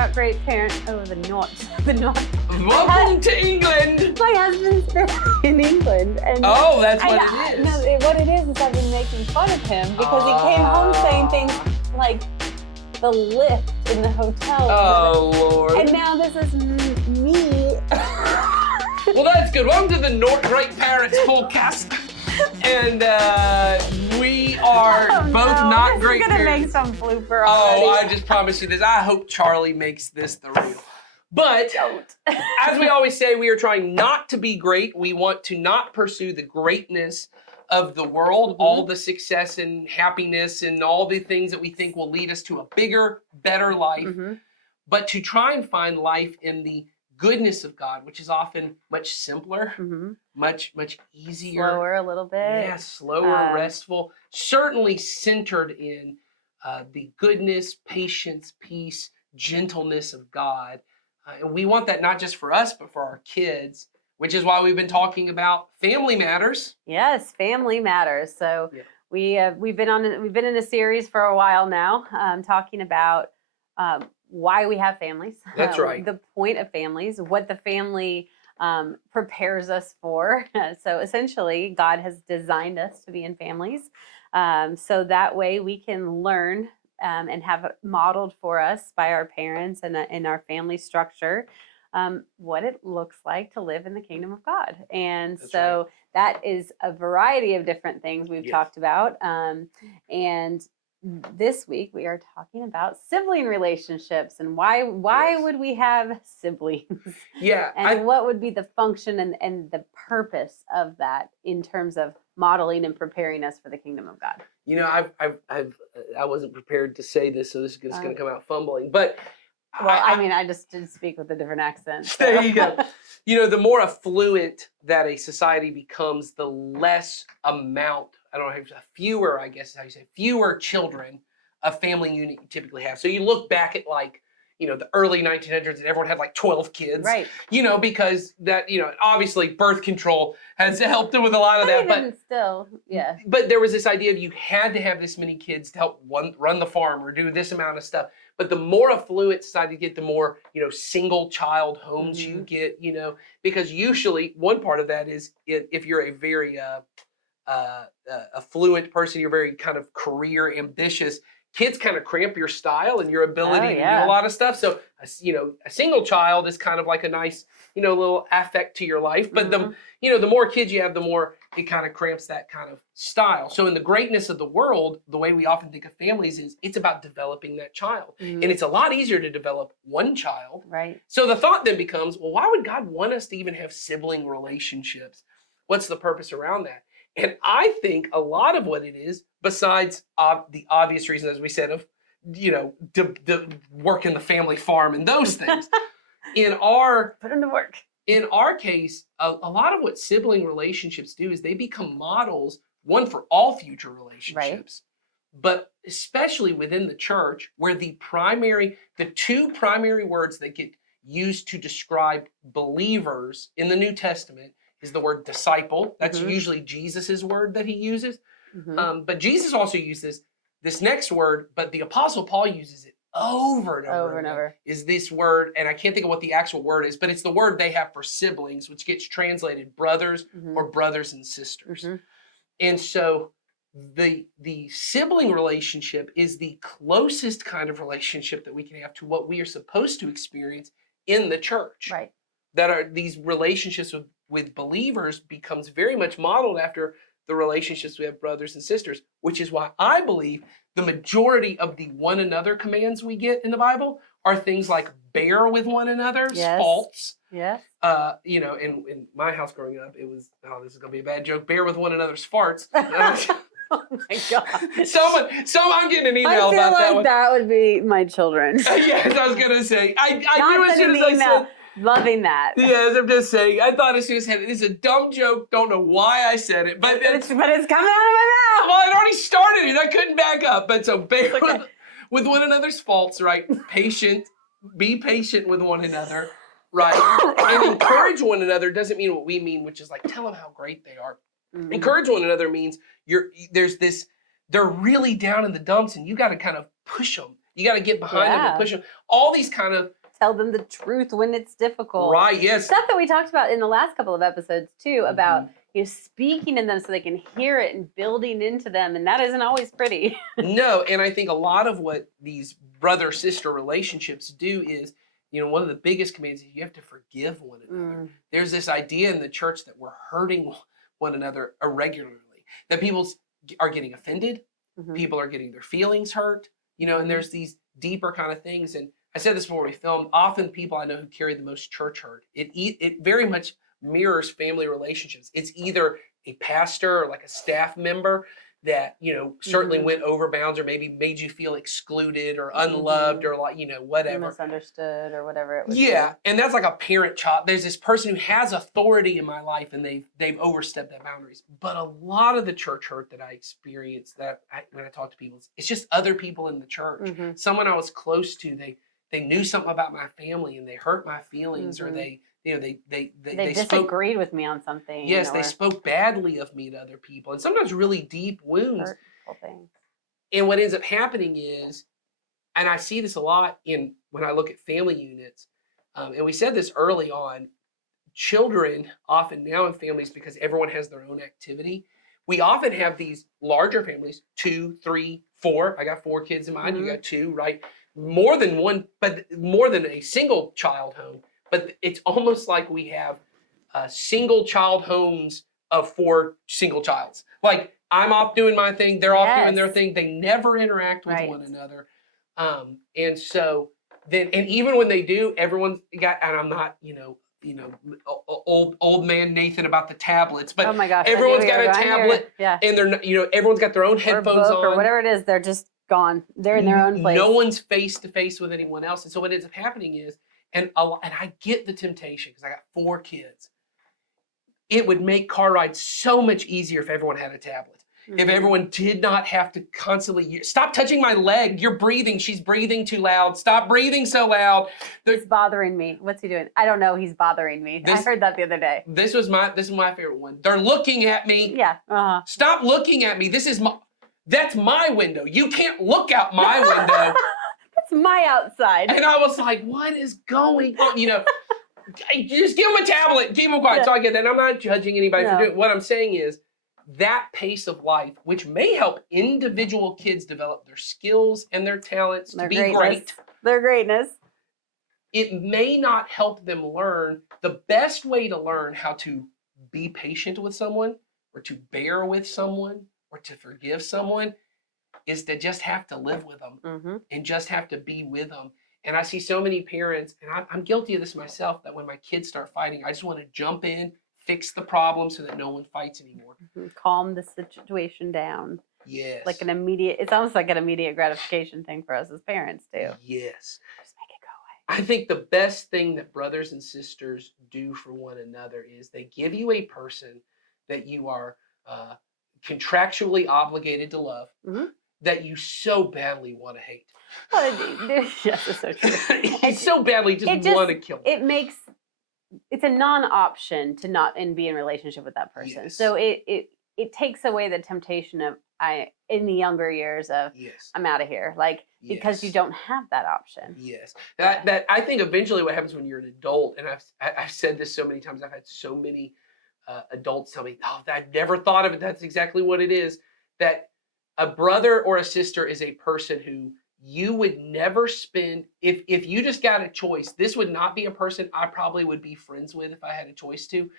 not great parent. Oh, the not. Welcome to England. My husband's been in England. And oh, that's what it is. No, what it is I've been making fun of him because he came home saying things like the lift in the hotel. Oh, Lord. And now this is me. Well, that's good. Welcome to the Not Great Parents podcast. And we are both not great parents. This is going to make some blooper already. Oh, I just promise you this. I hope Charlie makes this the real. But as we always say, we are trying not to be great. We want to not pursue the greatness of the world, all the success and happiness and all the things that we think will lead us to a bigger, better life, but to try and find life in the goodness of God, which is often much simpler, much easier. Slower a little bit. Yeah, slower, restful, certainly centered in the goodness, patience, peace, gentleness of God. And we want that not just for us, but for our kids, which is why we've been talking about family matters. Yes, family matters. So we've been in a series for a while now, talking about why we have families. That's right. The point of families, what the family prepares us for. So essentially, God has designed us to be in families, so that way we can learn and have it modeled for us by our parents and in our family structure, what it looks like to live in the kingdom of God. And That's so that is a variety of different things we've talked about. And this week we are talking about sibling relationships and why would we have siblings? Yeah. And what would be the function and the purpose of that in terms of modeling and preparing us for the kingdom of God? You know, I wasn't prepared to say this, so this is going to come out fumbling. But I just did speak with a different accent. So. There you go. You know, the more affluent that a society becomes, the less amount, I don't know how to say, fewer, I guess is how you say, fewer children a family unit you typically have. So you look back at like, you know, the early 1900s and everyone had like 12 kids. Right. You know, because that, you know, obviously birth control has helped with a lot of that. But still, yeah. But there was this idea of you had to have this many kids to help run the farm or do this amount of stuff. But the more affluent society you get, the more, you know, single child homes you get, you know, because usually one part of that is if you're a very affluent person, you're very kind of career ambitious, kids kind of cramp your style and your ability to do a lot of stuff. So, you know, a single child is kind of like a nice, you know, little affect to your life. But the more kids you have, the more it kind of cramps that kind of style. So in the greatness of the world, the way we often think of families is it's about developing that child. And it's a lot easier to develop one child. Right. So the thought then becomes, well, why would God want us to even have sibling relationships? What's the purpose around that? And I think a lot of what it is, besides the obvious reason, as we said, of, you know, work in the family farm and those things, put into work. In our case, a lot of what sibling relationships do is they become models, one, for all future relationships, but especially within the church, where the two primary words that get used to describe believers in the New Testament is the word disciple. That's usually Jesus's word that he uses. But Jesus also uses this next word, but the Apostle Paul uses it over and over. Is this word, and I can't think of what the actual word is, but it's the word they have for siblings, which gets translated brothers or brothers and sisters. And so the sibling relationship is the closest kind of relationship that we can have to what we are supposed to experience in the church. Right. That are these relationships with believers becomes very much modeled after the relationships we have brothers and sisters, which is why I believe the majority of the one another commands we get in the Bible are things like bear with one another's faults. Yes. You know, in my house growing up, it was, this is going to be a bad joke, bear with one anotherher's farts. Oh my God. I'm getting an email about that one. That would be my children. Yes, I was going to say. I knew as soon as I said. Loving that. Yes, I'm just saying. I thought as soon as I said it, it's a dumb joke. Don't know why I said it, but it's coming out of my mouth. Well, I'd already started it. I couldn't back up. But so bear with one another's faults, right? Be patient with one another, right? And encourage one another doesn't mean what we mean, which is like tell them how great they are. Encourage one another means they're really down in the dumps, and you got to kind of push them. You got to get behind them and push them. All these kind of tell them the truth when it's difficult. Right, yes. Stuff that we talked about in the last couple of episodes too, about speaking in them so they can hear it and building into them, and that isn't always pretty. No, and I think a lot of what these brother-sister relationships do is, one of the biggest commands is you have to forgive one another. There's this idea in the church that we're hurting one another irregularly, that people are getting offended, people are getting their feelings hurt, and there's these deeper kind of things. And I said this before we filmed, often people I know who carry the most church hurt, it very much mirrors family relationships. It's either a pastor or like a staff member that, certainly went over bounds or maybe made you feel excluded or unloved or like, whatever. Misunderstood or whatever it was. Yeah. And that's like a parent-child. There's this person who has authority in my life and they've overstepped that boundaries. But a lot of the church hurt that I experience when I talk to people, it's just other people in the church. Someone I was close to, they knew something about my family and they hurt my feelings or they disagreed with me on something. Yes, they spoke badly of me to other people, and sometimes really deep wounds. Hurtful things. And what ends up happening is, and I see this a lot when I look at family units, and we said this early on, children often now in families, because everyone has their own activity, we often have these larger families, 2, 3, 4. I got 4 kids in mine. You got 2, right? More than one, but more than a single child home. But it's almost like we have single child homes of 4 single childs. Like I'm off doing my thing, they're off doing their thing. They never interact with one another. And so then, and even when they do, everyone's got, and I'm not, old man Nathan about the tablets, but oh my gosh, everyone's got a tablet and they're, everyone's got their own headphones or book on. Or whatever it is, they're just gone. They're in their own place. No one's face to face with anyone else. And so what ends up happening is, and I get the temptation because I got 4 kids. It would make car rides so much easier if everyone had a tablet. If everyone did not have to constantly, stop touching my leg. You're breathing. She's breathing too loud. Stop breathing so loud. He's bothering me. What's he doing? I don't know. He's bothering me. I heard that the other day. This is my favorite one. They're looking at me. Yeah. Stop looking at me. That's my window. You can't look out my window. That's my outside. And I was like, what is going on? Just give them a tablet. Keep them quiet. Yeah. So I get that. I'm not judging anybody for doing it. What I'm saying is that pace of life, which may help individual kids develop their skills and their talents to be great. Their greatness. It may not help them learn. The best way to learn how to be patient with someone or to bear with someone or to forgive someone is to just have to live with them and just have to be with them. And I see so many parents, and I'm guilty of this myself, that when my kids start fighting, I just want to jump in, fix the problem so that no one fights anymore. Calm the situation down. Yes. It's almost like an immediate gratification thing for us as parents too. Yes. Just make it go away. I think the best thing that brothers and sisters do for one another is they give you a person that you are contractually obligated to love, that you so badly want to hate. Yes, it's so true. You so badly just want to kill them. It's a non-option to not be in relationship with that person. Yes. So it takes away the temptation of in the younger years of I'm out of here, because you don't have that option. Yes, that I think eventually what happens when you're an adult, and I've said this so many times. I've had so many adults tell me, "Oh, I never thought of it." That's exactly what it is. That a brother or a sister is a person who you would never spend, if you just got a choice, this would not be a person I probably would be friends with if I had a choice to,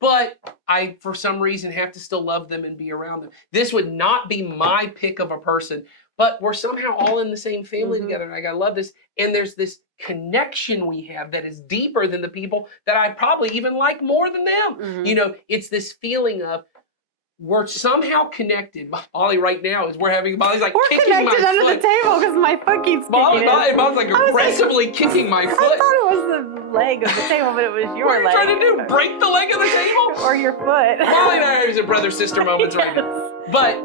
but I, for some reason, have to still love them and be around them. This would not be my pick of a person, but we're somehow all in the same family together, and I love this. And there's this connection we have that is deeper than the people that I probably even like more than them. It's this feeling of, we're somehow connected. Molly right now is Molly's like kicking my foot. We're connected under the table because my foot keeps kicking Molly's like aggressively kicking my foot. I thought it was the leg of the table, but it was your leg. What are you trying to do? Break the leg of the table? Or your foot. Molly and I are having brother-sister moments right now. But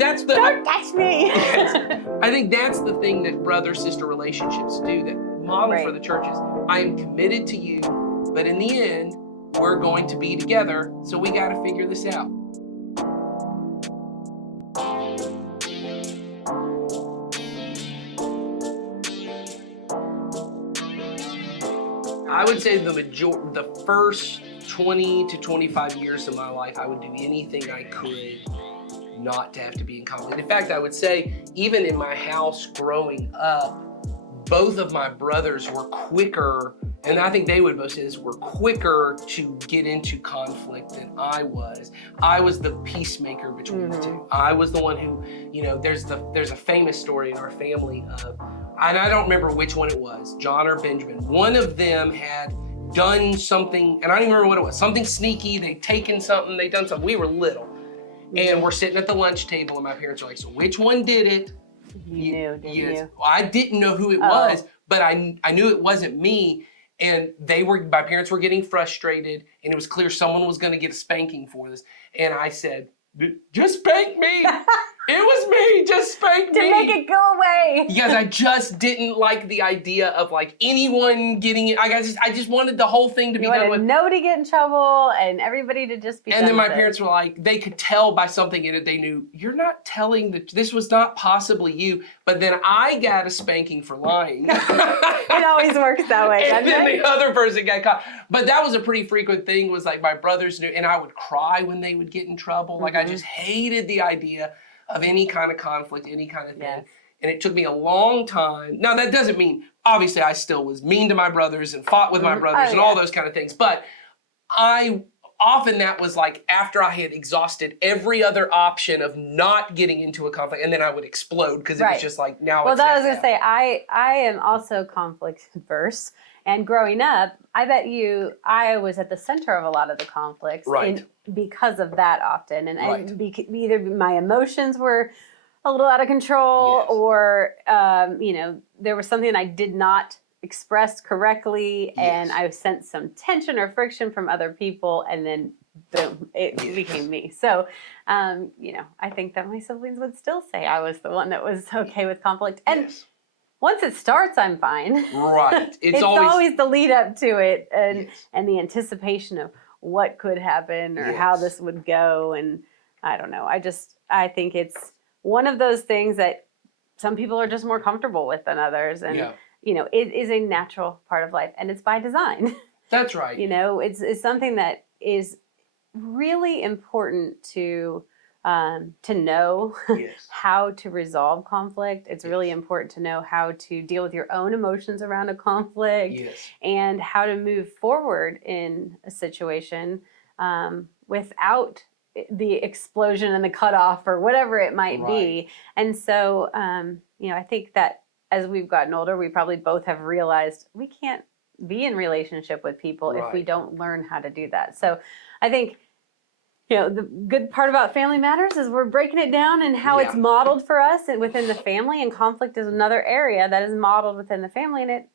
that's the... Don't touch me! I think that's the thing that brother-sister relationships do, that model for the churches. I am committed to you, but in the end, we're going to be together, so we got to figure this out. I would say the first 20 to 25 years of my life, I would do anything I could not to have to be in conflict. In fact, I would say even in my house growing up, both of my brothers were quicker, and I think they would both say this, were quicker to get into conflict than I was. I was the peacemaker between the two. I was the one who, there's a famous story in our family of, and I don't remember which one it was, John or Benjamin. One of them had done something, and I don't even remember what it was, something sneaky, they'd taken something, they'd done something. We were little, and we're sitting at the lunch table, and my parents are like, so which one did it? You knew, didn't you? I didn't know who it was, but I knew it wasn't me. And my parents were getting frustrated, and it was clear someone was going to get a spanking for this. And I said, just spank me. It was me, just spank me. To make it go away. Because I just didn't like the idea of like anyone getting it. I just wanted the whole thing to be done with. Nobody get in trouble and everybody to just be done. And then my parents were like, they could tell by something in it, they knew, you're not telling this was not possibly you. But then I got a spanking for lying. It always works that way, doesn't And then it? the other person got caught. But that was a pretty frequent thing, was like my brothers knew, and I would cry when they would get in trouble. Like I just hated the idea of any kind of conflict, any kind of thing. Yes. And it took me a long time. Now that doesn't mean, obviously I still was mean to my brothers and fought with my brothers and all those kind of things. But often that was like after I had exhausted every other option of not getting into a conflict, and then I would explode because it was just like, now well, it's that I was going to say, I am also conflict averse. And growing up, I bet I was at the center of a lot of the conflicts because of that often. And either my emotions were a little out of control or, there was something I did not express correctly and I sensed some tension or friction from other people, and then boom, it became me. So, I think that my siblings would still say I was the one that was okay with conflict. And once it starts, I'm fine. Right. It's always the lead up to it and the anticipation of what could happen or how this would go. And I don't know. I think it's one of those things that some people are just more comfortable with than others. And, it is a natural part of life, and it's by design. That's right. It's something that is really important to know how to resolve conflict. It's really important to know how to deal with your own emotions around a conflict and how to move forward in a situation without the explosion and the cutoff or whatever it might be. And so, I think that as we've gotten older, we probably both have realized we can't be in relationship with people if we don't learn how to do that. So I think, the good part about Family Matters is we're breaking it down and how it's modeled for us and within the family, and conflict is another area that is modeled within the family, and it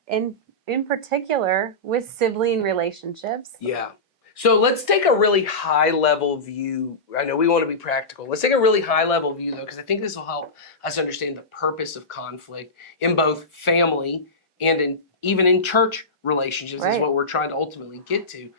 in particular with sibling relationships. Yeah. So let's take a really high level view. I know we want to be practical. Let's take a really high level view though, because I think this will help us understand the purpose of conflict in both family and even in church relationships is what we're trying to ultimately get to,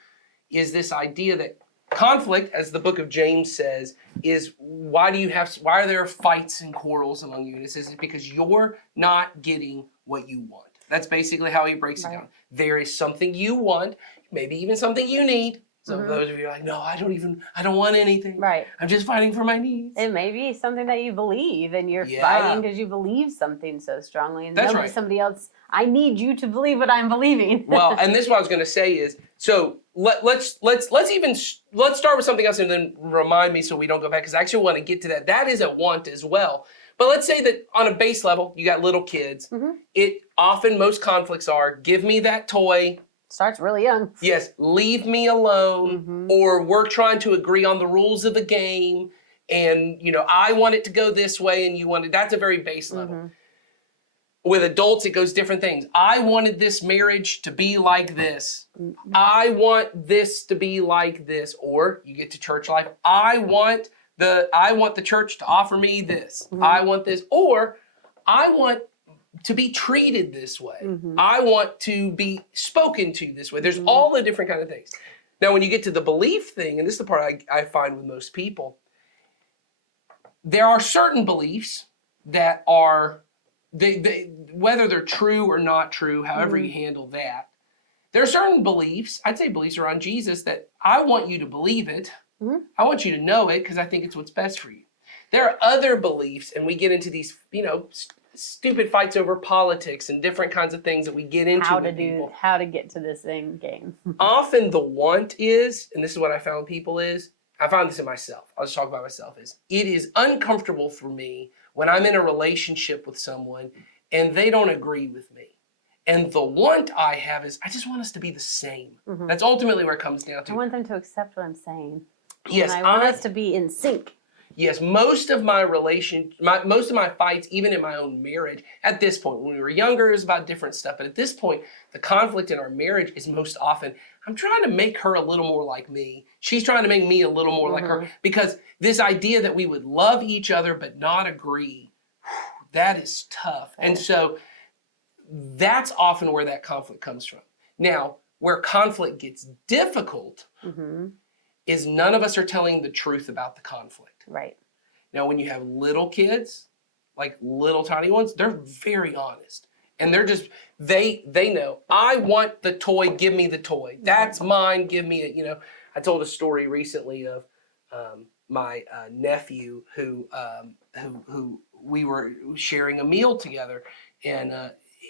is this idea that conflict, as the book of James says, is why are there fights and quarrels among you? And it says it's because you're not getting what you want. That's basically how he breaks it down. There is something you want, maybe even something you need. So those of you are like, no, I don't want anything. Right. I'm just fighting for my needs. It may be something that you believe, and you're fighting because you believe something so strongly. And somebody else, I need you to believe what I'm believing. Well, and this is what I was going to say is, so let's start with something else and then remind me so we don't go back, because I actually want to get to that. That is a want as well. But let's say that on a base level, you got little kids. Most conflicts are, give me that toy. Starts really young. Yes, leave me alone. Or we're trying to agree on the rules of the game. And, I want it to go this way and you want it. That's a very base level. With adults, it goes different things. I wanted this marriage to be like this. I want this to be like this. Or you get to church life. I want the church to offer me this. I want this. Or I want to be treated this way. I want to be spoken to this way. There's all the different kind of things. Now, when you get to the belief thing, and this is the part I find with most people, there are certain beliefs that are, whether they're true or not true, however you handle that, There are certain beliefs, I'd say beliefs around Jesus, that I want you to believe it. Mm-hmm. I want you to know it because I think it's what's best for you. There are other beliefs, and we get into these, stupid fights over politics and different kinds of things that we get into with people. How to get to this same game. Often the want is, and this is what I found people is, I found this in myself. I'll just talk about myself, is it is uncomfortable for me when I'm in a relationship with someone and they don't agree with me. And the want I have is I just want us to be the same. Mm-hmm. That's ultimately where it comes down to. I want them to accept what I'm saying. Yes, and I want us to be in sync. Yes, most of my fights, even in my own marriage, at this point, when we were younger, it was about different stuff. But at this point, the conflict in our marriage is most often, I'm trying to make her a little more like me. She's trying to make me a little more like her. Because this idea that we would love each other but not agree, that is tough. And so that's often where that conflict comes from. Now, where conflict gets difficult is none of us are telling the truth about the conflict. Right. Now, when you have little kids, like little tiny ones, they're very honest. And they're just, they know, I want the toy, give me the toy. That's mine, give me it. I told a story recently of my nephew who we were sharing a meal together. And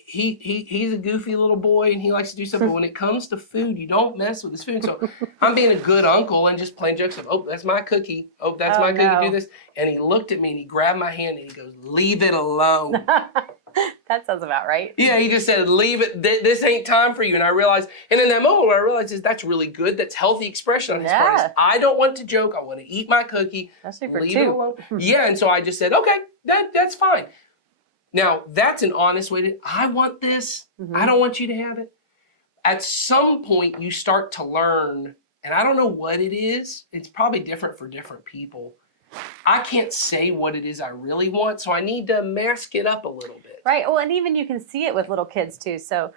he's a goofy little boy and he likes to do stuff, but when it comes to food, you don't mess with his food. So I'm being a good uncle and just playing jokes of, oh, that's my cookie. Oh, that's my cookie, do this. And he looked at me and he grabbed my hand and he goes, leave it alone. That sounds about right. Yeah, he just said, leave it, this ain't time for you. And I realized, and in that moment what I realized is that's really good. That's healthy expression on his part. Is, I don't want to joke. I want to eat my cookie. Especially for leave it alone. Yeah, and so I just said, okay, that's fine. Now, that's an honest way to, I want this. I don't want you to have it. At some point, you start to learn, and I don't know what it is. It's probably different for different people. I can't say what it is I really want, so I need to mask it up a little bit. Right. Well, and even you can see it with little kids too. So,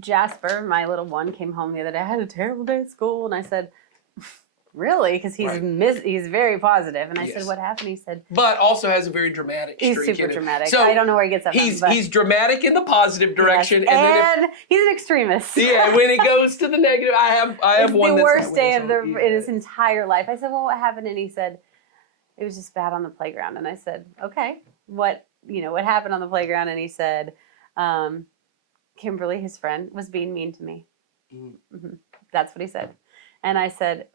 Jasper, my little one, came home the other day. I had a terrible day at school, and I said, really? Because he's very positive. And I said, what happened? He said, but also has a very dramatic streak. He's super dramatic. So I don't know where he gets that from. He's dramatic in the positive direction. Yes. And he's an extremist. Yeah, when it goes to the negative, I have one that's the worst day in his entire life. I said, well, what happened? And he said, it was just bad on the playground. And I said, okay, what happened on the playground? And he said, Kimberly, his friend, was being mean to me. That's what he said. And I said,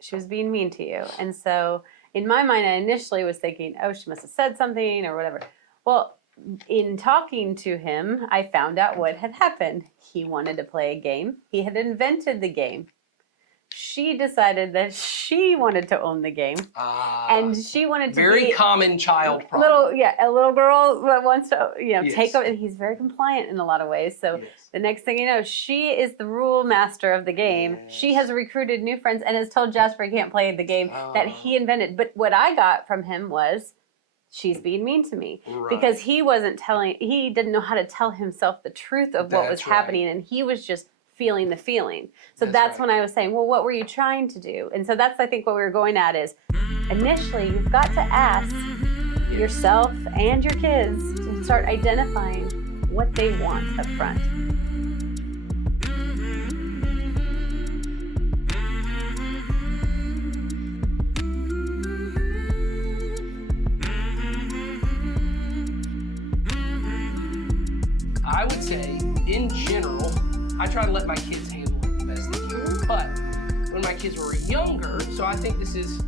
she was being mean to you. And so in my mind, I initially was thinking, oh, she must have said something or whatever. Well, in talking to him, I found out what had happened. He wanted to play a game. He had invented the game. She decided that she wanted to own the game. And she wanted to very common child problem. A little girl that wants to, take over. And he's very compliant in a lot of ways. So the next thing you know, she is the rule master of the game. Yes. She has recruited new friends and has told Jasper he can't play the game that he invented. But what I got from him was, she's being mean to me. Right. Because he didn't know how to tell himself the truth of what was happening. And he was just feeling the feeling. So that's when I was saying, well, what were you trying to do? And so that's, I think, what we were going at is, initially, you've got to ask yourself and your kids to start identifying what they want up front. I would say, in general, I try to let my kids handle it the best they can. But when my kids were younger, so I think this is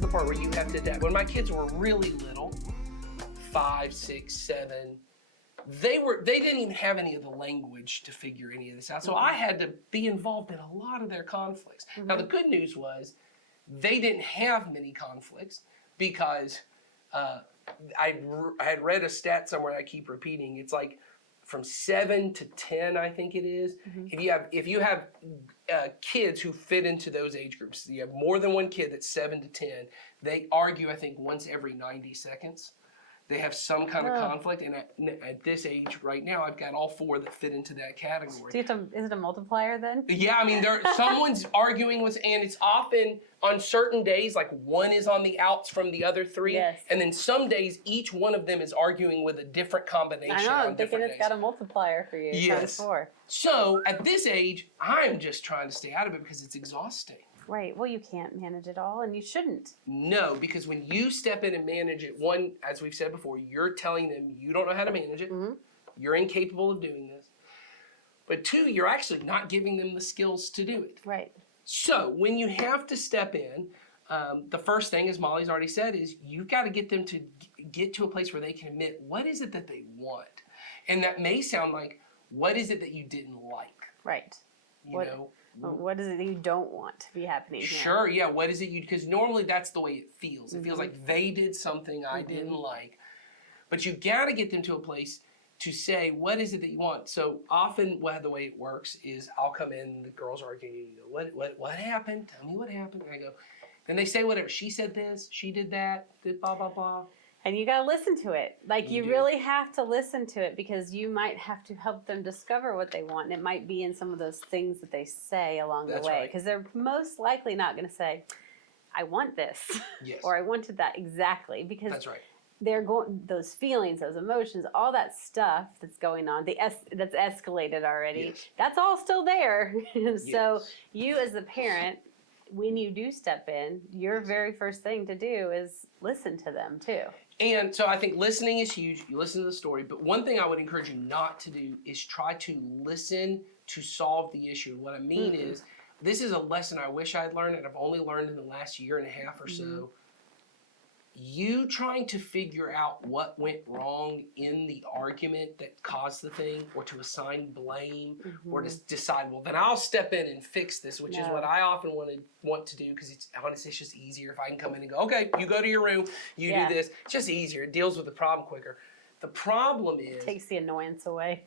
the part where you have to adapt. When my kids were really little, 5, 6, 7, they didn't even have any of the language to figure any of this out. So I had to be involved in a lot of their conflicts. Now, the good news was they didn't have many conflicts because I had read a stat somewhere I keep repeating. It's like from 7 to 10, I think it is. If you have kids who fit into those age groups, you have more than one kid that's 7 to 10. They argue, I think, once every 90 seconds. they have some kind of conflict, and at this age right now, I've got all 4 that fit into that category. Do you have to, is it a multiplier then? Yeah, I mean, someone's arguing with, and it's often on certain days, like one is on the outs from the other 3, Yes. and then some days each one of them is arguing with a different combination. I know, I'm on thinking different it's days. got a multiplier for you. Yes. Times 4. So at this age, I'm just trying to stay out of it because it's exhausting. Right. Well, you can't manage it all, and you shouldn't. No, because when you step in and manage it, one, as we've said before, you're telling them you don't know how to manage it. Mm-hmm. You're incapable of doing this. But 2, you're actually not giving them the skills to do it. Right. So when you have to step in, the first thing, as Molly's already said, is you've got to get them to get to a place where they can admit what is it that they want. And that may sound like, what is it that you didn't like? Right. You know? What is it that you don't want to be happening here? Sure, yeah. What is it you, because normally that's the way it feels. It feels like they did something I didn't like. But you got to get them to a place to say, what is it that you want? So often, the way it works is I'll come in, the girls are arguing, what happened? Tell me what happened. And I go, then they say whatever. She said this, she did that, blah, blah, blah. And you got to listen to it. Like, you do. really have to listen to it, because you might have to help them discover what they want. And it might be in some of those things that they say along That's the way. right. Because they're most likely not going to say, I want this. Yes. Or I wanted that exactly. Because That's right. they're going, those feelings, those emotions, all that stuff that's going on, that's escalated already, Yes. that's all still there. So Yes. you as the parent, when you do step in, your very first thing to do is listen to them too. And so I think listening is huge. You listen to the story, but one thing I would encourage you not to do is try to listen to solve the issue. What I mean is, this is a lesson I wish I had learned, and I've only learned in the last year and a half or so. You trying to figure out what went wrong in the argument that caused the thing, or to assign blame, or to decide, well, then I'll step in and fix this, which is what I often want to do, because it's honestly, it's just easier if I can come in and go, okay, you go to your room, you do this. It's just easier. It deals with the problem quicker. The problem is, It takes the annoyance away.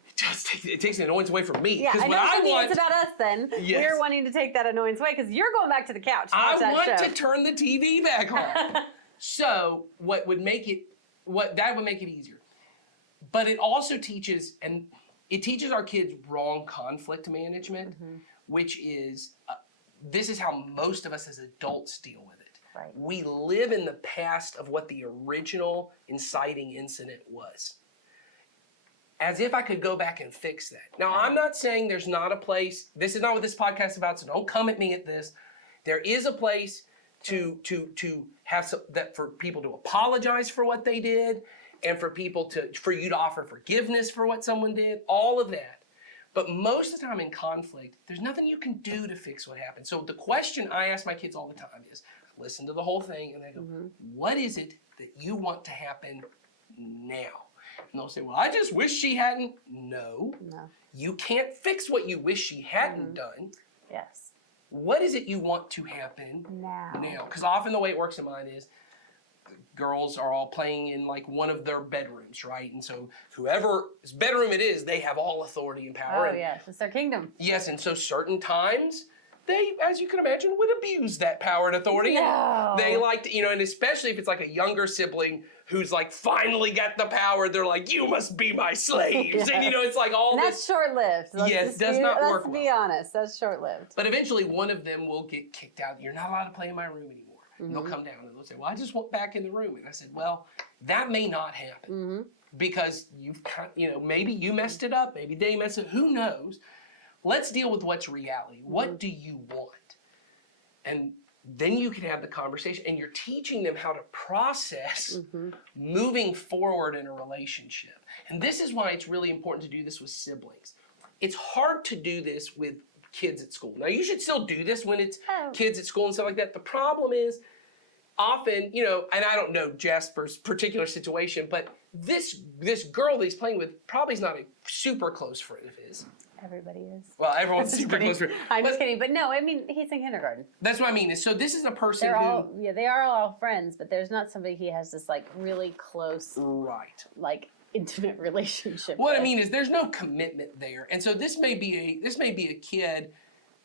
it takes the annoyance away from me. Yeah, I know. What So it's about us then. Yes. We're wanting to take that annoyance away because you're going back to the couch to watch I want that show. to turn the TV back on. So that would make it easier. But it also teaches, our kids wrong conflict management, which is, this is how most of us as adults deal with it. Right. We live in the past of what the original inciting incident was, as if I could go back and fix that. Now, I'm not saying there's not a place. This is not what this podcast is about, so don't come at me at this. There is a place to have that, for people to apologize for what they did, and for you to offer forgiveness for what someone did, all of that. But most of the time in conflict, there's nothing you can do to fix what happened. So the question I ask my kids all the time is, listen to the whole thing, and they go, what is it that you want to happen now? And they'll say, well, I just wish she hadn't. No. You can't fix what you wish she hadn't done. Yes. What is it you want to happen now? Because often the way it works in mine is, girls are all playing in like one of their bedrooms, right? And so whoever's bedroom it is, they have all authority and power. Oh, yes. It's their kingdom. Yes, and so certain times, they, as you can imagine, would abuse that power and authority. No. And they like to, and especially if it's like a younger sibling who's like finally got the power, they're like, you must be my slaves. And it's like all And this. that's short-lived. Yes, it does not work Let's be honest. That's short-lived. But eventually one of them will get kicked out. You're not allowed to play in my room anymore. And they'll come down and they'll say, well, I just want back in the room. And I said, well, that may not happen because maybe you messed it up. Maybe they messed it up. Who knows? Let's deal with what's reality. What do you want? And then you can have the conversation, and you're teaching them how to process moving forward in a relationship. And this is why it's really important to do this with siblings. It's hard to do this with kids at school. Now, you should still do this when it's kids at school and stuff like that. The problem is often, and I don't know Jasper's particular situation, but this girl that he's playing with probably is not a super close friend of his. Everybody is. Well, everyone's super close friend. I'm just kidding. But no, I mean, he's in kindergarten. That's what I mean. So this is a person they are all friends, but there's not somebody he has this like really close, right, like intimate relationship What with. I mean is there's no commitment there. And so this may be a kid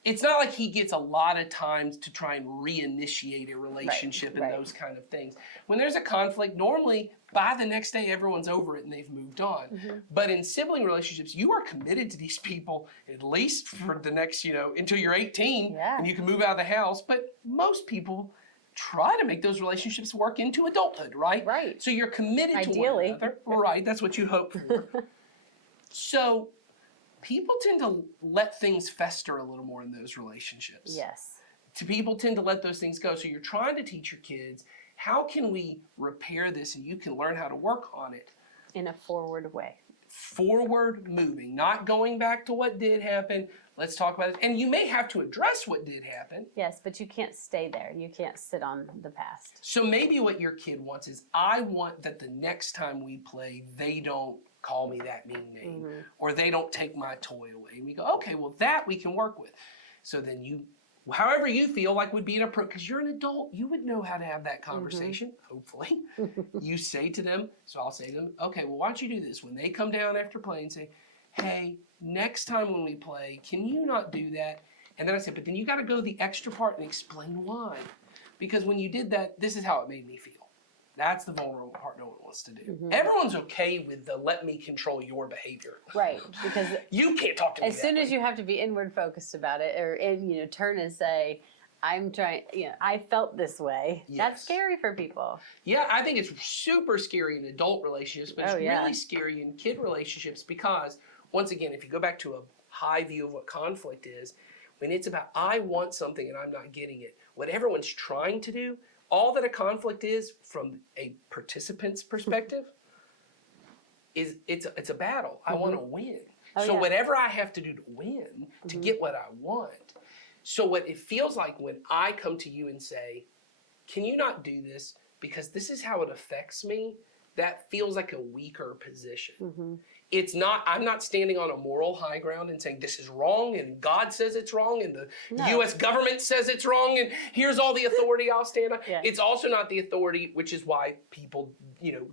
it's not like he gets a lot of times to try and reinitiate a relationship and those kind of things. When there's a conflict, normally by the next day, everyone's over it and they've moved on. But in sibling relationships, you are committed to these people at least for the next, until you're 18 and you can move out of the house. But most people try to make those relationships work into adulthood, right? Right. So you're committed to one another. Right, that's what you hope for. So people tend to let things fester a little more in those relationships. Yes. People tend to let those things go. So you're trying to teach your kids, how can we repair this and you can learn how to work on it? In a forward way. Forward moving, not going back to what did happen. Let's talk about it. And you may have to address what did happen. Yes, but you can't stay there. You can't sit on the past. So maybe what your kid wants is, I want that the next time we play, they don't call me that mean name, or they don't take my toy away. And we go, okay, well, that we can work with. So then you, however you feel like would be an approach, because you're an adult, you would know how to have that conversation, hopefully. You say to them, so I'll say to them, okay, well, why don't you do this? When they come down after playing, say, hey, next time when we play, can you not do that? And then I said, but then you got to go the extra part and explain why. Because when you did that, this is how it made me feel. That's the vulnerable part no one wants to do. Everyone's okay with the let me control your behavior. Right, because you can't talk to me as soon as you have to be inward focused about it, or turn and say, I'm trying, I felt this way. Yes. That's scary for people. Yeah, I think it's super scary in adult relationships, but it's really scary in kid relationships because, once again, if you go back to a high view of what conflict is, when it's about I want something and I'm not getting it, what everyone's trying to do, all that a conflict is from a participant's perspective is it's a battle. I want to win. So whatever I have to do to win to get what I want. So what it feels like when I come to you and say, can you not do this because this is how it affects me? That feels like a weaker position. It's not, I'm not standing on a moral high ground and saying this is wrong and God says it's wrong and the US government says it's wrong and here's all the authority I'll stand on. It's also not the authority, which is why people,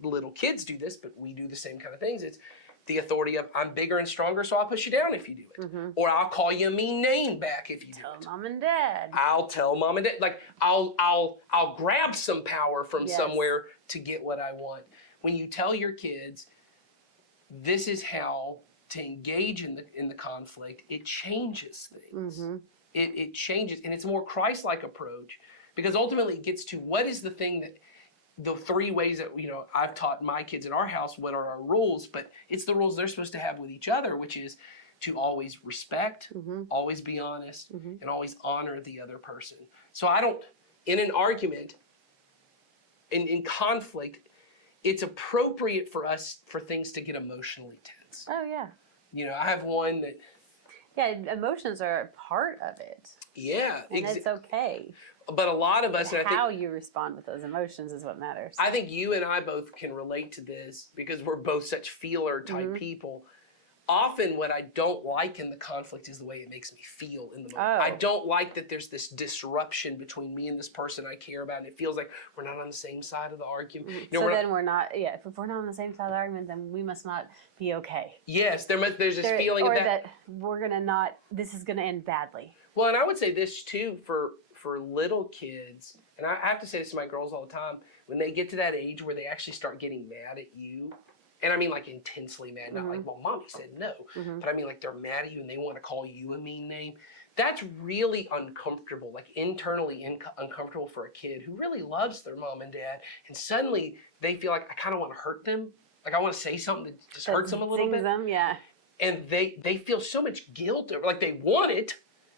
little kids do this, but we do the same kind of things. It's the authority of I'm bigger and stronger, so I'll push you down if you do it. Or I'll call you a mean name back if you do it. Tell mom and dad. I'll tell mom and dad. Like I'll grab some power from somewhere to get what I want. When you tell your kids, this is how to engage in the conflict, it changes things. It changes, and it's a more Christ-like approach because ultimately it gets to what is the thing that the three ways that I've taught my kids in our house what are our rules, but it's the rules they're supposed to have with each other, which is to always respect, always be honest, and always honor the other person. So I don't, in an argument, in conflict, it's appropriate for us for things to get emotionally tense. Oh, yeah. I have one that... Yeah, emotions are a part of it. Yeah. And it's okay. But a lot of us... And how you respond with those emotions is what matters. I think you and I both can relate to this because we're both such feeler-type people. Often what I don't like in the conflict is the way it makes me feel in the moment. I don't like that there's this disruption between me and this person I care about, and it feels like we're not on the same side of the argument. So then we're not, if we're not on the same side of the argument, then we must not be okay. Yes, there's this feeling of that... Or that we're going to not, this is going to end badly. Well, and I would say this too for little kids, and I have to say this to my girls all the time, when they get to that age where they actually start getting mad at you, and I mean like intensely mad, not like, well, mommy said no, but I mean like they're mad at you and they want to call you a mean name. That's really uncomfortable, like internally uncomfortable for a kid who really loves their mom and dad, and suddenly they feel like I kind of want to hurt them. Like I want to say something that just hurts them a little bit. Them, yeah. And they feel so much guilt, like they want it,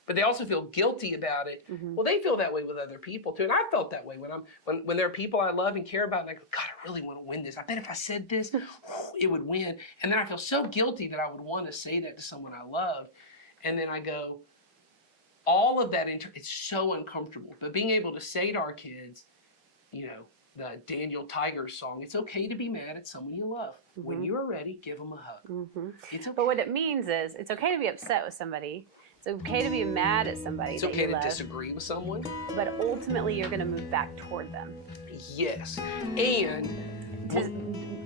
but they also feel guilty about it. Well, they feel that way with other people too, and I felt that way when there are people I love and care about, and I go, God, I really want to win this. I bet if I said this, it would win. And then I feel so guilty that I would want to say that to someone I love, and then I go, all of that, it's so uncomfortable. But being able to say to our kids, the Daniel Tiger song, it's okay to be mad at someone you love. When you are ready, give them a hug. It's okay. But what it means is it's okay to be upset with somebody. It's okay to be mad at somebody. It's okay to disagree with someone. But ultimately, you're going to move back toward them. Yes. And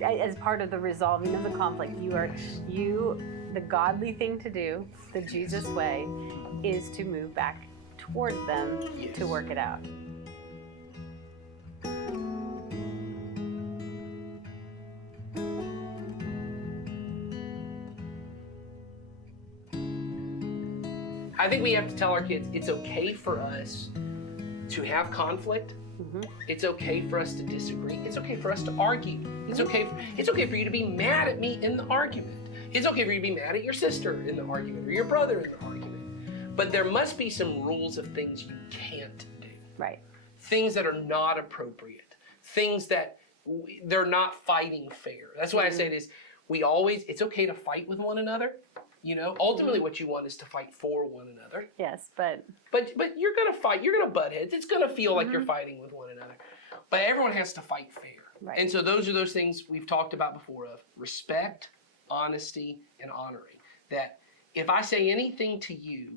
as part of the resolving of the conflict, you the godly thing to do, the Jesus way, is to move back toward them to work it out. I think we have to tell our kids it's okay for us to have conflict. It's okay for us to disagree. It's okay for us to argue. It's okay for you to be mad at me in the argument. It's okay for you to be mad at your sister in the argument or your brother in the argument. But there must be some rules of things you can't do. Right. Things that are not appropriate. Things that they're not fighting fair. That's why I say this. It's okay to fight with one another. You know, ultimately what you want is to fight for one another. Yes, but you're going to fight. You're going to butt heads. It's going to feel like you're fighting with one another. But everyone has to fight fair. Right. And so those are those things we've talked about before of respect, honesty, and honoring. That if I say anything to you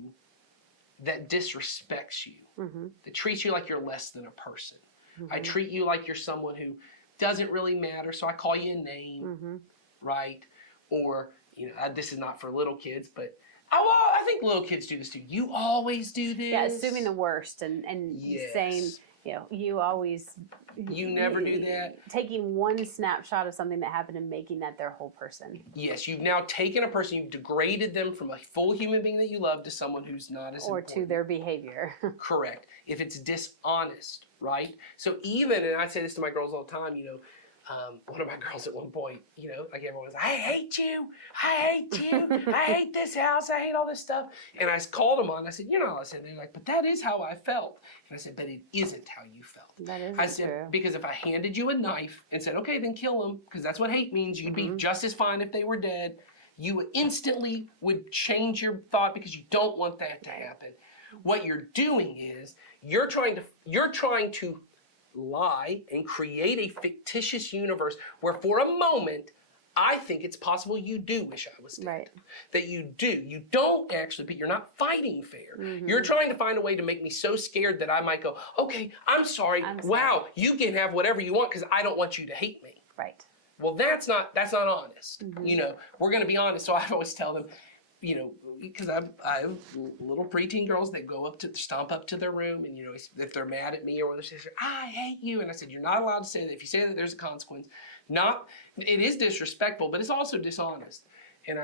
that disrespects you, that treats you like you're less than a person, I treat you like you're someone who doesn't really matter, so I call you a name, right? Or, you know, this is not for little kids, but I think little kids do this too. You always do this. Yeah, assuming the worst and saying, you know, you never do that. Taking one snapshot of something that happened and making that their whole person. Yes, you've now taken a person, you've degraded them from a full human being that you love to someone who's not as important. Or to their behavior. Correct. If it's dishonest, right? So even, and I say this to my girls all the time, you know, one of my girls at one point, you know, like everyone was, I hate you, I hate this house, I hate all this stuff. And I called them on, I said, you're not allowed to say that. They're like, but that is how I felt. And I said, but it isn't how you felt. That isn't I said, true. because if I handed you a knife and said, okay, then kill them, because that's what hate means, you'd be just as fine if they were dead. You instantly would change your thought because you don't want that to happen. What you're doing is, you're trying to lie and create a fictitious universe where for a moment I think it's possible you do wish I was dead. Right. That you do. You don't actually, but you're not fighting fair. You're trying to find a way to make me so scared that I might go, okay, I'm sorry. Wow, you can have whatever you want because I don't want you to hate me. Right. Well, that's not honest. You know, we're going to be honest. So I always tell them, you know, because I have little preteen girls that stomp up to their room, and you know, if they're mad at me or whether they say, I hate you, and I said, you're not allowed to say that. If you say that, there's a consequence. It is disrespectful, but it's also dishonest. And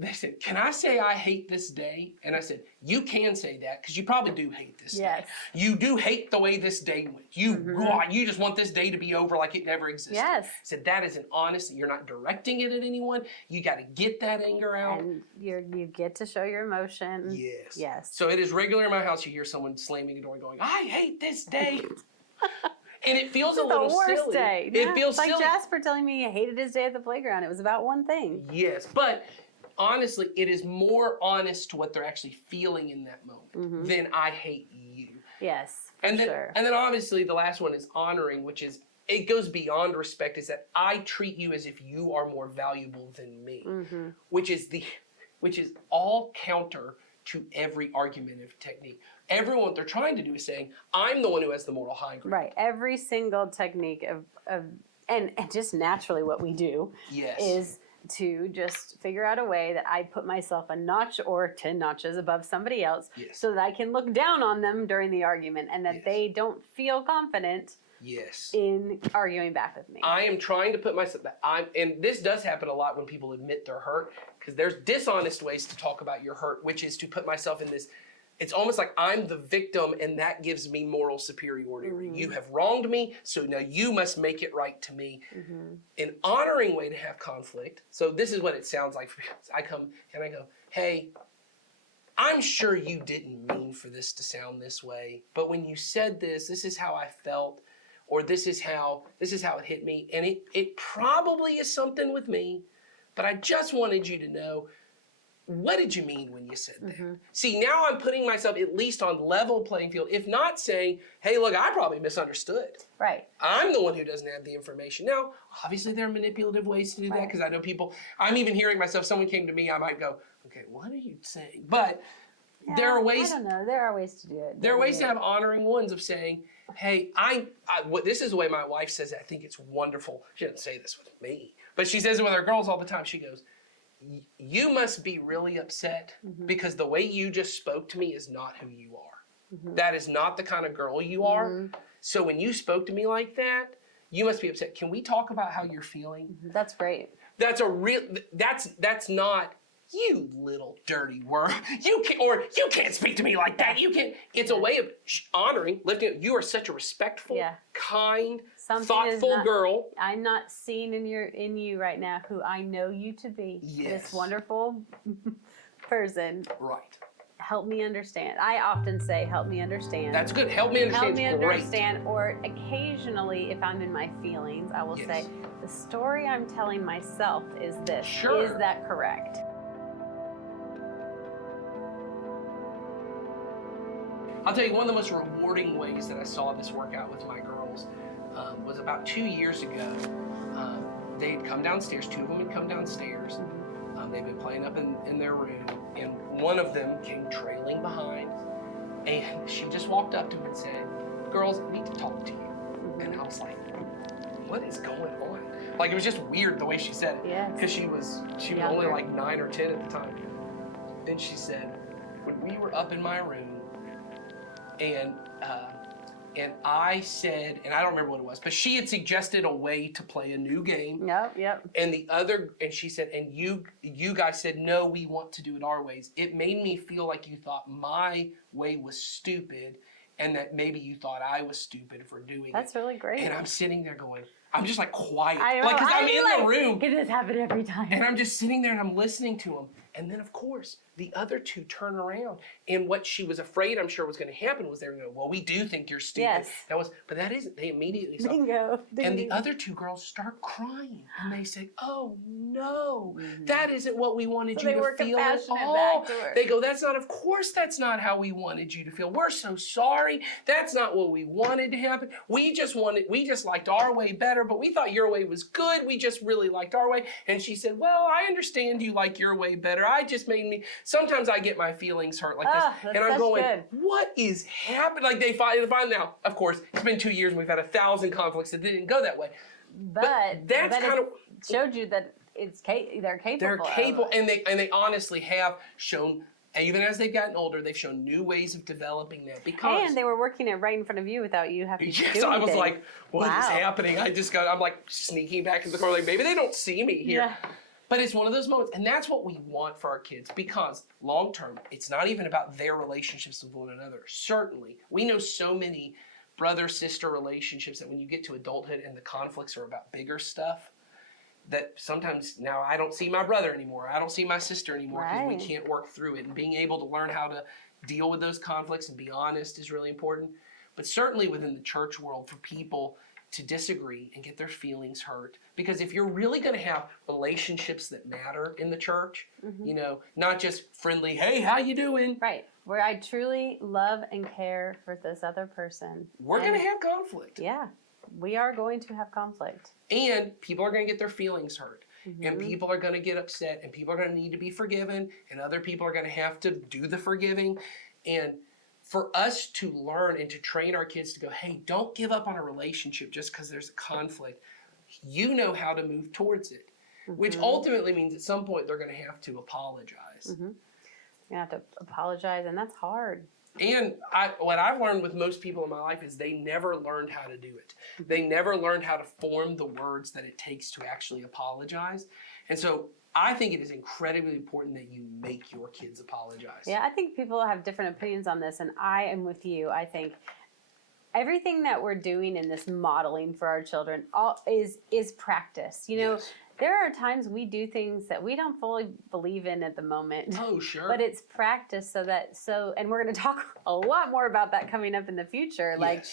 they said, can I say I hate this day? And I said, you can say that because you probably do hate this day. You do hate the way this day went. You just want this day to be over like it never existed. Yes. I said, that isn't honest. You're not directing it at anyone. You got to get that anger out. And you get to show your emotion. Yes. Yes. So it is regular in my house. You hear someone slamming a door and going, I hate this day. And it feels a little silly. The worst day. It feels like silly. Jasper telling me he hated his day at the playground. It was about one thing. Yes, but honestly, it is more honest to what they're actually feeling in that moment than I hate you. Yes, And sure. then obviously the last one is honoring, which is, it goes beyond respect, is that I treat you as if you are more valuable than me, which is all counter to every argumentative technique. Everyone, what they're trying to do is saying, I'm the one who has the moral high ground. Right. Every single technique and just naturally what we do is to just figure out a way that I put myself a notch or 10 notches above somebody else so that I can look down on them during the argument and that they don't feel confident in arguing back with me. I am trying to put myself, and this does happen a lot when people admit they're hurt, because there's dishonest ways to talk about your hurt, which is to put myself in this, it's almost like I'm the victim and that gives me moral superiority. You have wronged me, so now you must make it right to me. An honoring way to have conflict, so this is what it sounds like. I come and I go, hey, I'm sure you didn't mean for this to sound this way, but when you said this is how I felt, or this is how it hit me, and it probably is something with me, but I just wanted you to know, what did you mean when you said that? See, now I'm putting myself at least on level playing field, if not saying, hey, look, I probably misunderstood. Right. I'm the one who doesn't have the information. Now, obviously there are manipulative ways to do that, because I know people, I'm even hearing myself, someone came to me, I might go, okay, what are you saying? But there are ways. I don't know. There are ways to do it. There are ways to have honoring ones of saying, hey, this is the way my wife says it. I think it's wonderful. She doesn't say this with me, but she says it with her girls all the time. She goes, you must be really upset because the way you just spoke to me is not who you are. That is not the kind of girl you are. So when you spoke to me like that, you must be upset. Can we talk about how you're feeling? That's great. That's a real, that's not, you little dirty worm. You can't speak to me like that. You can't. It's a way of honoring, lifting. You are such a respectful, kind, thoughtful girl. I'm not seeing in you right now who I know you to be. Yes. This wonderful person. Right. Help me understand. I often say, help me understand. That's good. Help me understand. Help me understand. Or occasionally, if I'm in my feelings, I will say, the story I'm telling myself is this. Sure. Is that correct? I'll tell you, one of the most rewarding ways that I saw this work out with my girls was about 2 years ago. They'd come downstairs, 2 of them had come downstairs. They'd been playing up in their room, and one of them came trailing behind, and she just walked up to him and said, "Girls, I need to talk to you." And I was like, what is going on? Like, it was just weird the way she said it, because she was only like 9 or 10 at the time. And she said, when we were up in my room, and I said, and I don't remember what it was, but she had suggested a way to play a new game. Yep. And she said, and you guys said, no, we want to do it our ways. It made me feel like you thought my way was stupid, and that maybe you thought I was stupid for doing it. That's really great. And I'm sitting there going, I'm just like quiet. I know. Like, because I'm in the room. It does happen every time. And I'm just sitting there and I'm listening to him. And then, of course, the other 2 turn around. And what she was afraid, I'm sure, was going to happen was they were going to go, well, we do think you're stupid. Yes. But that isn't. They immediately saw. Bingo. And the other 2 girls start crying. And they say, oh, no, that isn't what we wanted you to feel at all. Back to her. They go, of course that's not how we wanted you to feel. We're so sorry. That's not what we wanted to happen. We just liked our way better, but we thought your way was good. We just really liked our way. And she said, well, I understand you like your way better. Sometimes I get my feelings hurt like this. And I'm going, what is happening? Like they find now, of course, it's been 2 years and we've had 1,000 conflicts that didn't go that way. But that's kind of showed you that they're capable. They're capable, and they honestly have shown, even as they've gotten older, they've shown new ways of developing that. And they were working it right in front of you without you having to do anything. I was like, what is happening? I'm like sneaking back into the corner, like maybe they don't see me here. Yeah. But it's one of those moments, and that's what we want for our kids, because long term, it's not even about their relationships with one another. Certainly, we know so many brother-sister relationships that when you get to adulthood and the conflicts are about bigger stuff, that sometimes now I don't see my brother anymore, I don't see my sister anymore because we can't work through it. And being able to learn how to deal with those conflicts and be honest is really important. But certainly within the church world, for people to disagree and get their feelings hurt. Because if you're really going to have relationships that matter in the church, not just friendly, hey, how you doing? Right. Where I truly love and care for this other person. We're going to have conflict. Yeah. We are going to have conflict. And people are going to get their feelings hurt. And people are going to get upset. And people are going to need to be forgiven. And other people are going to have to do the forgiving. And for us to learn and to train our kids to go, hey, don't give up on a relationship just because there's a conflict. You know how to move towards it, which ultimately means at some point they're going to have to apologize. You're going to have to apologize, and that's hard. And what I've learned with most people in my life is they never learned how to do it. They never learned how to form the words that it takes to actually apologize. And so I think it is incredibly important that you make your kids apologize. Yeah, I think people have different opinions on this, and I am with you. I think everything that we're doing in this modeling for our children is practice. There are times we do things that we don't fully believe in at the moment. Oh, sure. But it's practice and we're going to talk a lot more about that coming up in the future. Like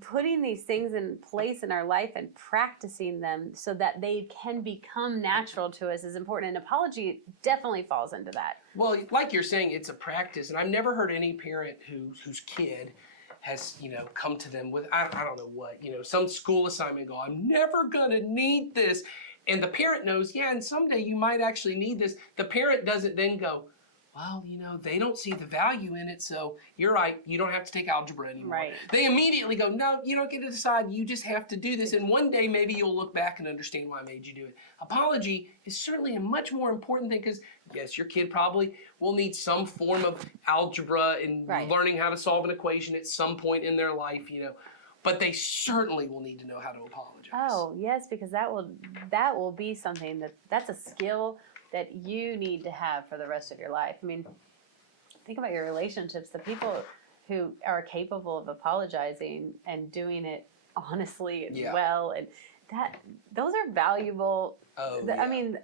putting these things in place in our life and practicing them so that they can become natural to us is important. And apology definitely falls into that. Well, like you're saying, it's a practice. And I've never heard any parent whose kid has, come to them with, I don't know what, some school assignment, go, I'm never going to need this. And the parent knows, and someday you might actually need this. The parent doesn't then go, well, they don't see the value in it, so you're right, you don't have to take algebra anymore. Right. They immediately go, no, you don't get to decide, you just have to do this, and one day maybe you'll look back and understand why I made you do it. Apology is certainly a much more important thing, because yes, your kid probably will need some form of algebra and learning how to solve an equation at some point in their life, but they certainly will need to know how to apologize. Oh, yes, because that will be something that's a skill that you need to have for the rest of your life. I mean, think about your relationships. The people who are capable of apologizing and doing it honestly and well, and those are valuable. I mean,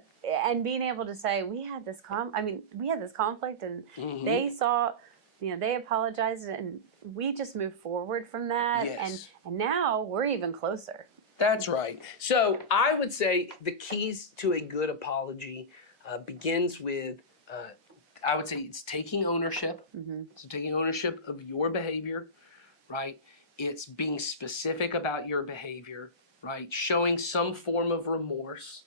and being able to say, we had this conflict, and they saw, they apologized, and we just moved forward from that, and now we're even closer. That's right. So I would say the keys to a good apology begins with, I would say it's taking ownership. So taking ownership of your behavior, right? It's being specific about your behavior, right? Showing some form of remorse.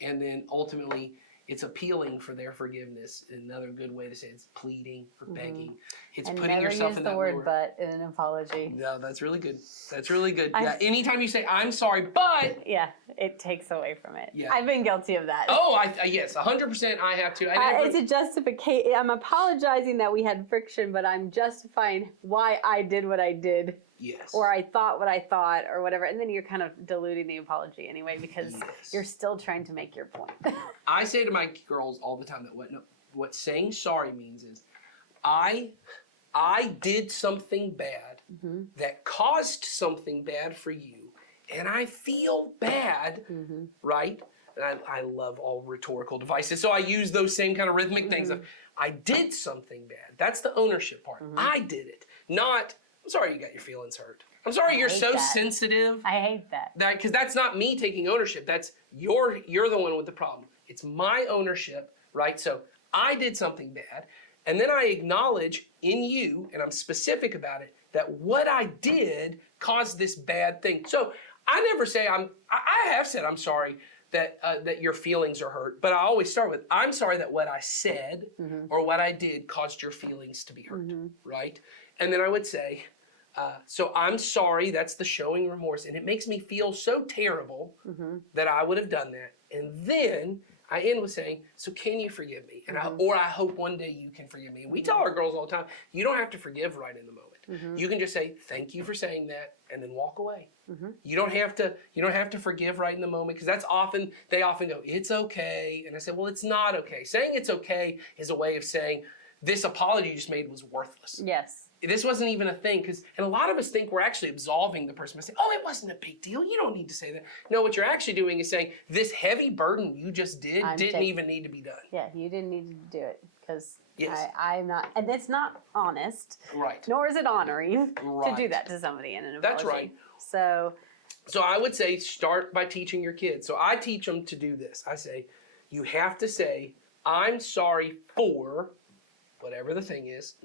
And then ultimately, it's appealing for their forgiveness. Another good way to say it's pleading or begging. It's and putting never yourself use in the that word lower. "but" in an apology. No, that's really good. That's really good. Yeah. Anytime you say "I'm sorry, but," it takes away from it. Yeah. I've been guilty of that. Oh, yes, 100%. I have to. It's a justification. I'm apologizing that we had friction, but I'm justifying why I did what I did. Yes. Or I thought what I thought, or whatever. And then you're kind of diluting the apology anyway, because you're still trying to make your point. I say to my girls all the time that what saying sorry means is, I did something bad that caused something bad for you, and I feel bad, right? And I love all rhetorical devices, so I use those same kind of rhythmic things of, I did something bad. That's the ownership part. I did it, not, I'm sorry you got your feelings hurt. I'm sorry you're so sensitive. I hate that. Because that's not me taking ownership. That's you're the one with the problem. It's my ownership, right? So I did something bad, and then I acknowledge in you, and I'm specific about it, that what I did caused this bad thing. So I never say I have said I'm sorry that your feelings are hurt, but I always start with, I'm sorry that what I said or what I did caused your feelings to be hurt, right? And then I would say, so I'm sorry, that's the showing remorse, and it makes me feel so terrible that I would have done that. And then I end with saying, so can you forgive me? And or I hope one day you can forgive me. And we tell our girls all the time, you don't have to forgive right in the moment. You can just say, thank you for saying that, and then walk away. You don't have to forgive right in the moment, because they often go, it's okay. And I say, well, it's not okay. Saying it's okay is a way of saying, this apology you just made was worthless. Yes. This wasn't even a thing, and a lot of us think we're actually absolving the person by saying, oh, it wasn't a big deal. You don't need to say that. No, what you're actually doing is saying, this heavy burden you just did didn't even need to be done. Yeah, you didn't need to do it, because I'm not, and it's not honest. Right. Nor is it honoring to do that to somebody in an apology. That's right. So I would say start by teaching your kids. So I teach them to do this. I say, you have to say, I'm sorry for whatever the thing is,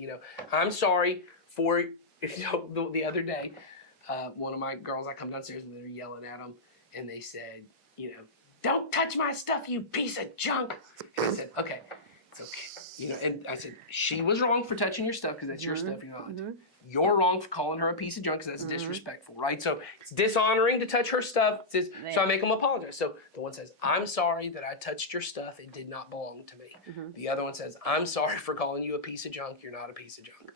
I'm sorry for, the other day, one of my girls, I come downstairs and they're yelling at them, and they said, don't touch my stuff, you piece of junk. And I said, okay, it's okay. And I said, she was wrong for touching your stuff, because that's your stuff, you're not allowed to. You're wrong for calling her a piece of junk, because that's disrespectful, right? So it's dishonoring to touch her stuff. So I make them apologize. So the one says, I'm sorry that I touched your stuff. It did not belong to me. The other one says, I'm sorry for calling you a piece of junk. You're not a piece of junk.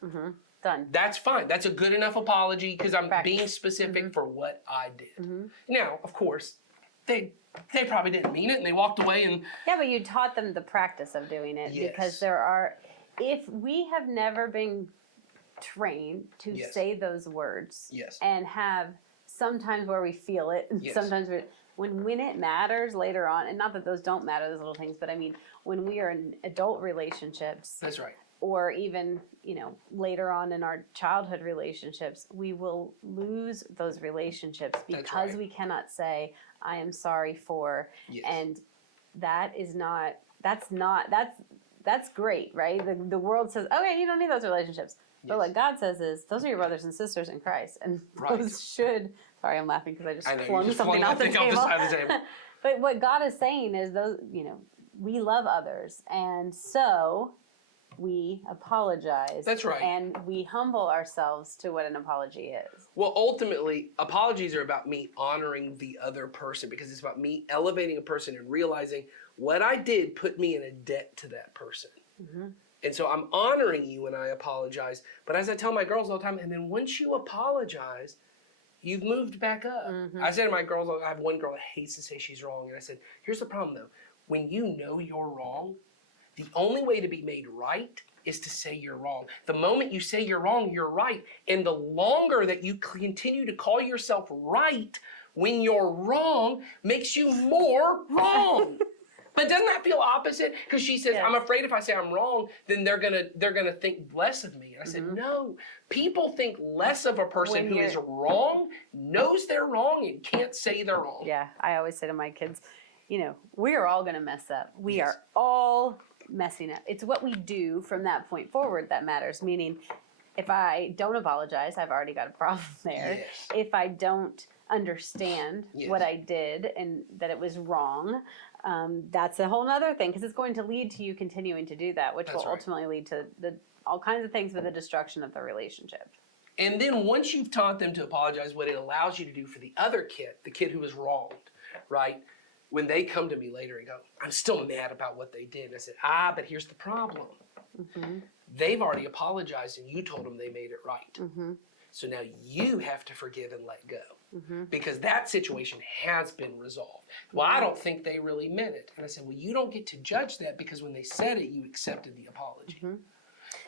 Done. That's fine. That's a good enough apology, because I'm being specific for what I did. Now, of course, they probably didn't mean it, and they walked away and... Yeah, but you taught them the practice of doing it, because if we have never been trained to say those words and have sometimes where we feel it, sometimes when it matters later on, and not that those don't matter, those little things, but I mean, when we are in adult relationships, that's right, or even later on in our childhood relationships, we will lose those relationships because we cannot say, I am sorry for, and that's great, right? The world says, okay, you don't need those relationships. But what God says is, those are your brothers and sisters in Christ. And those should, sorry, I'm laughing because I just flung something off the table. Off the side of the table. But what God is saying is, those, we love others, and so we apologize. That's right. And we humble ourselves to what an apology is. Well, ultimately, apologies are about me honoring the other person, because it's about me elevating a person and realizing what I did put me in a debt to that person. Mm-hmm. And so I'm honoring you when I apologize. But as I tell my girls all the time, and then once you apologize, you've moved back up. Mm-hmm. I say to my girls, I have one girl that hates to say she's wrong. And I said, here's the problem though. When you know you're wrong, the only way to be made right is to say you're wrong. The moment you say you're wrong, you're right. And the longer that you continue to call yourself right when you're wrong makes you more wrong. But doesn't that feel opposite? Because she says, Yes. I'm afraid if I say I'm wrong, then they're gonna think less of me. And I said, no. People think less of a person When who is you're- wrong, knows they're wrong, and can't say they're wrong. Yeah, I always say to my kids, we are all going to mess up. We are all messing up. It's what we do from that point forward that matters. Meaning, if I don't apologize, I've already got a problem there. Yes. If I don't understand Yes. what I did and that it was wrong, that's a whole other thing, because it's going to lead to you continuing to do that, which That's will right. ultimately lead to all kinds of things for the destruction of the relationship. And then once you've taught them to apologize, what it allows you to do for the other kid, the kid who was wronged, right? When they come to me later and go, I'm still mad about what they did. And I said, but here's the problem. Mm-hmm. They've already apologized and you told them they made it right. Mm-hmm. So now you have to forgive and let go, Mm-hmm. because that situation has been resolved. Well, I don't think they really meant it. And I said, well, you don't get to judge that, because when they said it, you accepted the apology. Mm-hmm.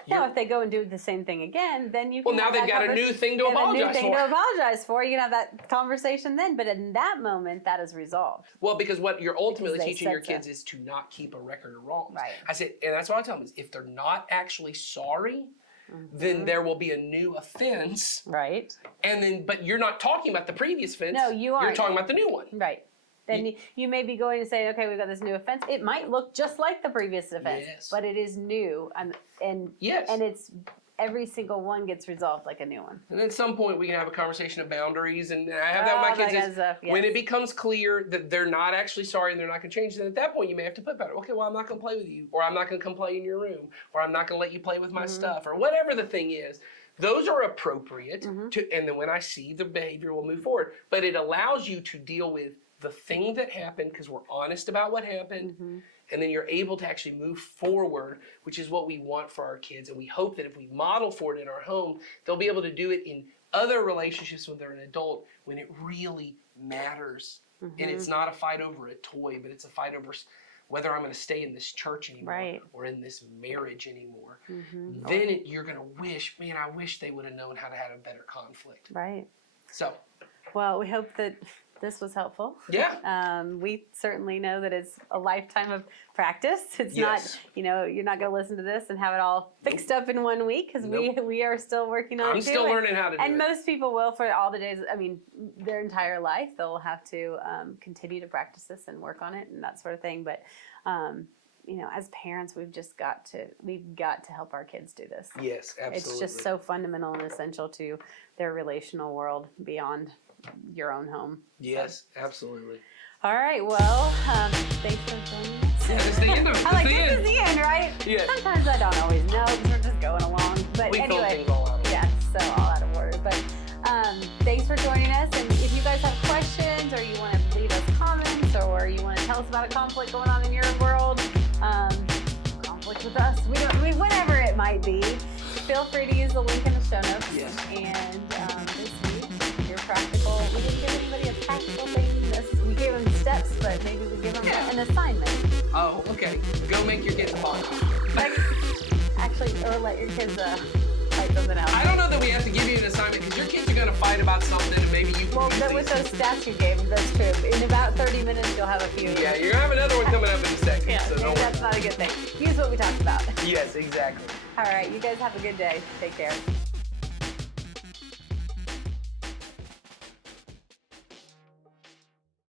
Now, You're- if they go and do the same thing again, then you can Well, now have they've that got a new thing to they have a apologize new thing for. to apologize for. You can have that conversation then, but in that moment, that is resolved. Well, because what you're ultimately Because they teaching your said so. kids is to not keep a record of wrongs. Right. I said, and that's what I tell them is, if they're not actually sorry, then there will be a new offense, Right. and then, but you're not talking about the previous offense. No, you You're aren't. talking about the new one. Right. Then you may be going to say, okay, we've got this new offense. It might look just like the previous offense, Yes. but it is new, and Yes. and it's every single one gets resolved like a new one. And at some point, we can have a conversation of boundaries, and I have that with my that kids. kind Is of stuff, when yes. it becomes clear that they're not actually sorry and they're not going to change, then at that point, you may have to put better. Okay, well, I'm not going to play with you, or I'm not going to come play in your room, or I'm not going to let you play with my stuff, or whatever the thing is. Those are appropriate to, and then when I see the behavior, we'll move forward. But it allows you to deal with the thing that happened, because we're honest about what happened, and then you're able to actually move forward, which is what we want for our kids. And we hope that if we model for it in our home, they'll be able to do it in other relationships when they're an adult, when it really matters. And it's not a fight over a toy, but it's a fight over whether I'm going to stay in this church anymore, Right. or in this marriage anymore. Then you're going to wish, man, I wish they would have known how to have a better conflict. Right. So, Well, we hope that this was helpful. yeah. We certainly know that it's a lifetime of practice. It's Yes. not, you're not going to listen to this and have it all fixed up in 1 week, because Nope. we are still working on it I'm too. still learning how to do And it. most people will for all the days, their entire life, they'll have to continue to practice this and work on it and that sort of thing. But, as parents, we've got to help our kids do this. Yes, absolutely. It's just so fundamental and essential to their relational world beyond your own home. Yes, absolutely. All right, well, thanks for joining us. Yeah, it's the end of it. I'm like, It's the this end. is the end, right? Yes. Sometimes I don't always know, because we're just going along. But We fill anyway, things all out. yeah, so all out of order. But thanks for joining us. And if you guys have questions, or you want to leave us comments, or you want to tell us about a conflict going on in your world, conflict with us, whatever it might be, feel free to use the link in the show notes. Yes. And this week, your practical, we didn't give anybody a practical thing. We gave them steps, but maybe we give them an assignment. Oh, okay. Go make your kids bond. Like, actually, or let your kids fight something out. I don't know that we have to give you an assignment, because your kids are going to fight about something, and maybe you can Well, use with these. those stats you gave, that's true. In about 30 minutes, you'll have a few. Yeah, you're going to have another one coming up in a second. Yeah, so maybe don't that's worry. not a good thing. Use what we talked about. Yes, exactly. All right, you guys have a good day. Take care.